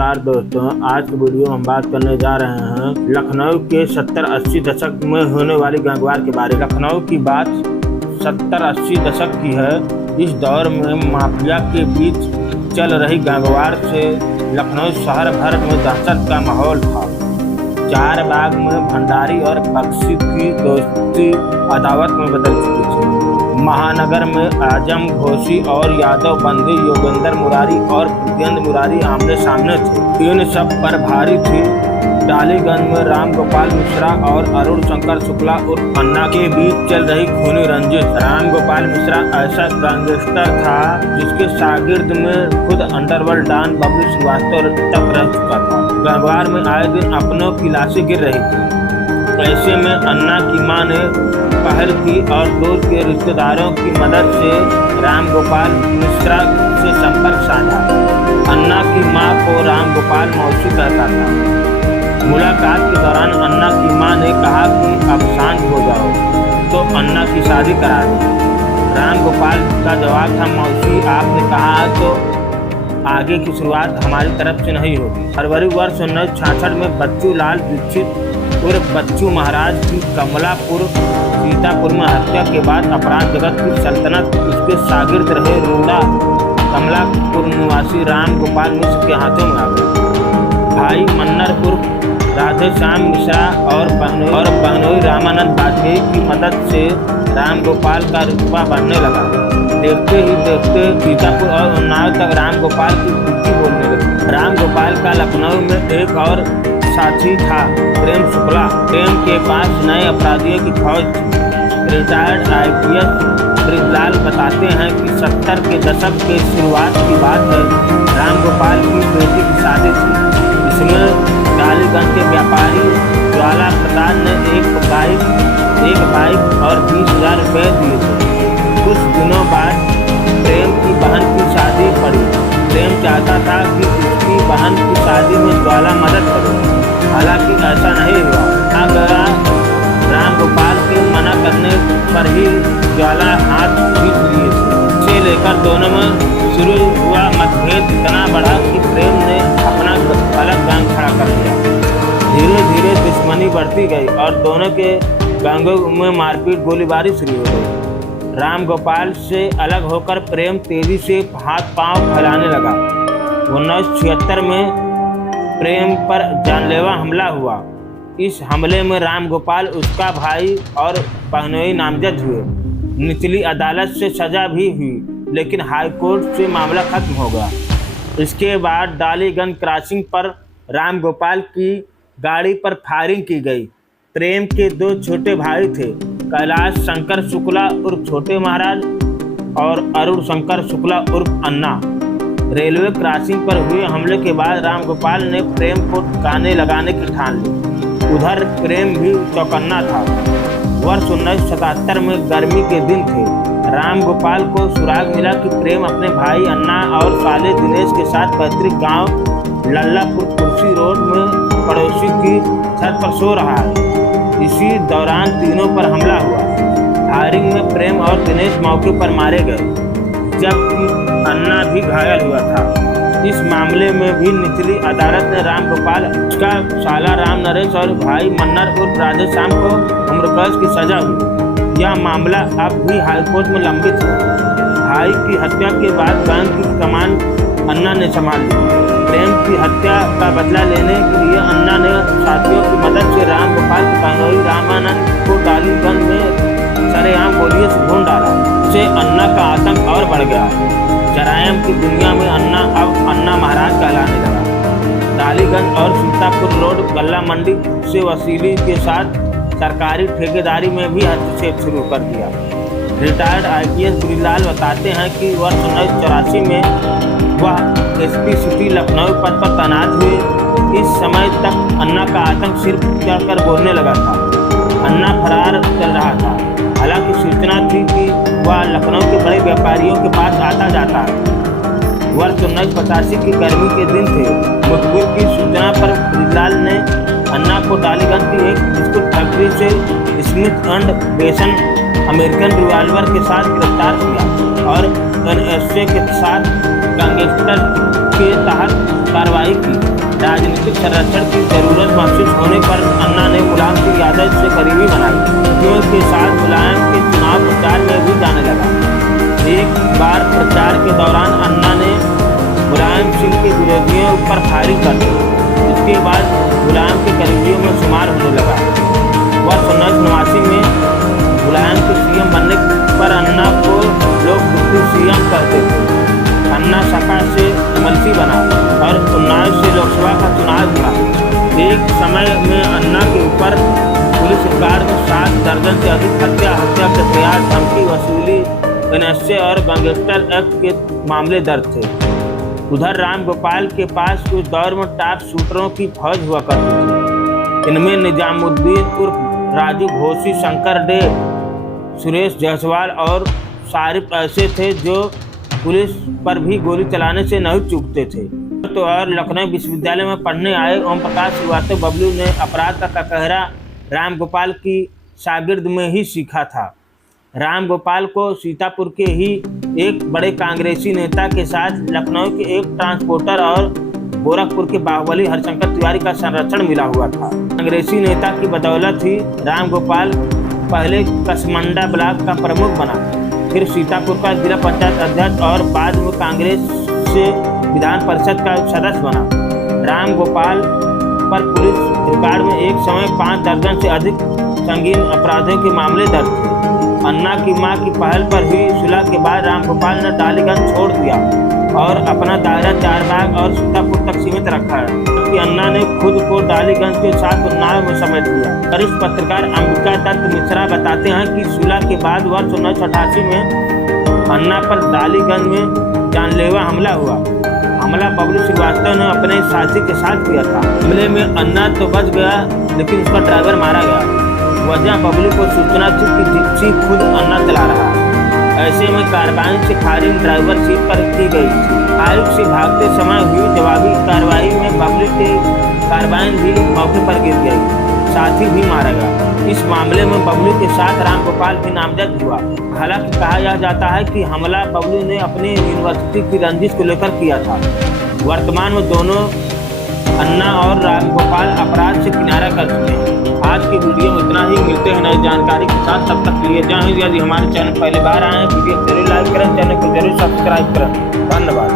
नमस्कार दोस्तों, आज की वीडियो में हम बात करने जा रहे हैं लखनऊ के 70-80 दशक में होने वाली गैंगवार के बारे में। लखनऊ की बात 70-80 दशक की है। इस दौर में माफिया के बीच चल रही गैंगवार से लखनऊ शहर भर में दहशत का माहौल था। चार बाग में भंडारी और बख्शी की दोस्ती अदावत में बदल चुकी थी। महानगर में आजम घोषी और यादव बंदी योगेंद्र मुरारी और प्रियेंद्र मुरारी आमने सामने थे। इन सब पर भारी थी। डालीगंज में राम गोपाल मिश्रा और अरुण शंकर शुक्ला उर्फ अन्ना के बीच चल रही खूनी रंजिश। राम गोपाल मिश्रा ऐसा गैंगस्टर था जिसके शागिर्द में खुद अंडरवर्ल्ड डॉन बबलू श्रीवास्तव तक रह चुका था। गैंगवार में आए दिन अपनों की लाशें गिर रही थी। ऐसे में अन्ना की मां ने पहल की और दूर के रिश्तेदारों की मदद से राम गोपाल मिश्रा से संपर्क साधा। अन्ना की मां को राम गोपाल मौसी कहता था। मुलाकात के दौरान अन्ना की मां ने कहा कि अब शांत हो जाओ तो अन्ना की शादी करा दी। राम गोपाल का जवाब था, मौसी आपने कहा तो आगे की शुरुआत हमारी तरफ से नहीं होगी। फरवरी वर्ष 1966 में बच्चू लाल दीक्षित उर्फ बच्चू महाराज की कमलापुर सीतापुर में हत्या के बाद अपराध जगत की सल्तनत उसके शागिर्द रहे रूड़ा कमलापुर निवासी राम गोपाल मिश्र के हाथों में आ गई। भाई मन्नर उर्फ राधेश्याम मिश्रा और बहनोई रामानंद वाजपेयी की मदद से राम गोपाल का रुतबा बढ़ने लगा। देखते ही देखते सीतापुर और उन्नाव तक राम गोपाल की कुर्सी बोलने लगी। राम गोपाल का लखनऊ में एक और साथी था, प्रेम शुक्ला। प्रेम के पास नए अपराधियों की फौज थी। रिटायर्ड IPS ब्रिजलाल बताते हैं कि 70 के दशक के शुरुआत की बात है। राम गोपाल की बेटी की शादी थी। इसमें डालीगंज के व्यापारी ज्वाला प्रसाद ने एक बाइक और 20,000 रुपये दिए थे। कुछ दिनों बाद प्रेम की बहन की शादी पड़ी। प्रेम चाहता था कि उसकी बहन की शादी में ज्वाला मदद करे, हालांकि ऐसा नहीं हुआ। गया राम गोपाल के मना करने पर ही ज्वाला हाथ खींच लिए थे। इसे लेकर दोनों में शुरू हुआ मतभेद इतना बढ़ा कि प्रेम ने अपना अलग गैंग खड़ा कर दिया। धीरे धीरे दुश्मनी बढ़ती गई और दोनों के गैंगों में मारपीट गोलीबारी शुरू हो गई। राम गोपाल से अलग होकर प्रेम तेजी से हाथ पांव फैलाने लगा। 1976 में प्रेम पर जानलेवा हमला हुआ। इस हमले में राम गोपाल, उसका भाई और बहनोई नामजद हुए। निचली अदालत से सजा भी हुई, लेकिन हाईकोर्ट से मामला खत्म हो गया। इसके बाद डालीगंज क्रॉसिंग पर राम गोपाल की गाड़ी पर फायरिंग की गई। प्रेम के दो छोटे भाई थे, कैलाश शंकर शुक्ला उर्फ छोटे महाराज और अरुण शंकर शुक्ला उर्फ अन्ना। रेलवे क्रॉसिंग पर हुए हमले के बाद राम गोपाल ने प्रेम को ठिकाने लगाने की ठान ली। उधर प्रेम भी चौकन्ना था। वर्ष 1977 में गर्मी के दिन थे। राम गोपाल को सुराग मिला कि प्रेम अपने भाई अन्ना और साले दिनेश के साथ पैतृक गांव लल्लापुर कुर्सी रोड में पड़ोसी की छत पर सो रहा है। इसी दौरान तीनों पर हमला हुआ। फायरिंग में प्रेम और दिनेश मौके पर मारे गए, जबकि अन्ना भी घायल हुआ था। इस मामले में भी निचली अदालत ने राम गोपाल, उसका साला राम नरेश और भाई मन्नर उर्फ राधेश्याम को उम्रकैद की सजा हुई। यह मामला अब भी हाईकोर्ट में लंबित है। भाई की हत्या के बाद गैंग की कमान अन्ना ने संभाल ली। प्रेम की हत्या का बदला लेने के लिए अन्ना ने साथियों की मदद से राम गोपाल की बहनोई रामानंद को डालीगंज में सरेआम गोलियों से भून डाला। इससे अन्ना का आतंक और बढ़ गया। जरायम की दुनिया में अन्ना अब अन्ना महाराज कहलाने लगा। डालीगंज और सीतापुर रोड गल्ला मंडी से वसीली के साथ सरकारी ठेकेदारी में भी हस्तक्षेप शुरू कर दिया। रिटायर्ड IPS ब्रिजलाल बताते हैं कि वर्ष 1984 में वह SP सिटी लखनऊ पद पर तैनात हुए। इस समय तक अन्ना का आतंक सिर्फ चढ़कर बोलने लगा था। अन्ना फरार चल रहा था। हालांकि सूचना थी कि वह लखनऊ के बड़े व्यापारियों के पास आता जाता है। वर्ष 1985 की गर्मी के दिन थे। मुखबिर की सूचना पर ब्रिजलाल ने अन्ना को डालीगंज की एक बिस्कुट फैक्ट्री से स्मिथ एंड वेसन अमेरिकन रिवॉल्वर के साथ गिरफ्तार किया और NSA के साथ गैंगस्टर के तहत कार्रवाई की। राजनीतिक संरक्षण की जरूरत महसूस होने पर अन्ना ने मुलायम सिंह यादव से करीबी बनाई, के साथ मुलायम के चुनाव प्रचार में भी जाने लगा। एक बार प्रचार के दौरान अन्ना ने मुलायम सिंह के विरोधियों पर फायरिंग कर दी। इसके बाद मुलायम के करीबियों में शुमार होने लगा। वर्ष 1989 में मुलायम के सीएम बनने पर अन्ना को लोग डिप्टी सीएम कहते थे। अन्ना सपा से एमएलसी बना और 19 से लोकसभा का चुनाव हुआ। एक समय में अन्ना के ऊपर पुलिस सरकार में 7 दर्जन से अधिक हत्या के प्रयास, धमकी वसूली, एनएसए और गैंगस्टर एक्ट के मामले दर्ज थे। उधर रामगोपाल के पास उस दौर में टॉप शूटरों की फौज हुआ करती थी। इनमें निजामुद्दीन उर्फ राजू घोसी, शंकर डे, सुरेश जायसवाल और शारिफ ऐसे थे जो पुलिस पर भी गोली चलाने से नहीं चूकते थे। तो और लखनऊ विश्वविद्यालय में पढ़ने आए ओम प्रकाश श्रीवास्तव बबलू ने अपराध का ककहरा रामगोपाल की शागिर्द में ही सीखा था। रामगोपाल को सीतापुर के ही एक बड़े कांग्रेसी नेता के साथ लखनऊ के एक ट्रांसपोर्टर और गोरखपुर के बाहुबली हरिशंकर तिवारी का संरक्षण मिला हुआ था। कांग्रेसी नेता की बदौलत ही रामगोपाल पहले कसमंडा ब्लॉक का प्रमुख बना, फिर सीतापुर का जिला पंचायत अध्यक्ष और बाद में कांग्रेस से विधान परिषद का सदस्य बना। रामगोपाल पर पुलिस रिकॉर्ड में एक समय 5 दर्जन से अधिक संगीन अपराधों के मामले दर्ज थे। अन्ना की मां की पहल पर हुई सुलह के बाद रामगोपाल ने डालीगंज छोड़ दिया और अपना दायरा चारबाग और सीतापुर तक सीमित रखा है, क्योंकि अन्ना ने खुद को डालीगंज के साथ उन्नाव में समेट लिया। वरिष्ठ पत्रकार अंबिका दत्त मिश्रा बताते हैं कि सुलह के बाद वर्ष 1988 में अन्ना पर डालीगंज में जानलेवा हमला हुआ। हमला बबलू श्रीवास्तव ने अपने साथी के साथ किया था। हमले में अन्ना तो बच गया, लेकिन उसका ड्राइवर मारा गया। वजह बबलू को सूचना थी कि जिप्सी खुद अन्ना चला रहा है। ऐसे में कार्बाइन से फायरिंग ड्राइवर सीट पर की गई थी। आयुक्त से भागते समय हुई जवाबी कार्रवाई में बबलू के कार्बाइन भी मौके पर गिर गई, साथी भी मारा गया। इस मामले में बबलू के साथ रामगोपाल भी नामजद हुआ। हालांकि कहा यह जाता है कि हमला बबलू ने अपनी यूनिवर्सिटी की रंजिश को लेकर किया था। वर्तमान में दोनों अन्ना और रामगोपाल अपराध से किनारा कर चुके हैं। आज की वीडियो में इतना ही। मिलते हैं नई जानकारी के साथ, तब तक लिए जय हिंद। यदि हमारे चैनल पहली बार आए हैं, वीडियो जरूर लाइक करें, चैनल को जरूर सब्सक्राइब करें। धन्यवाद।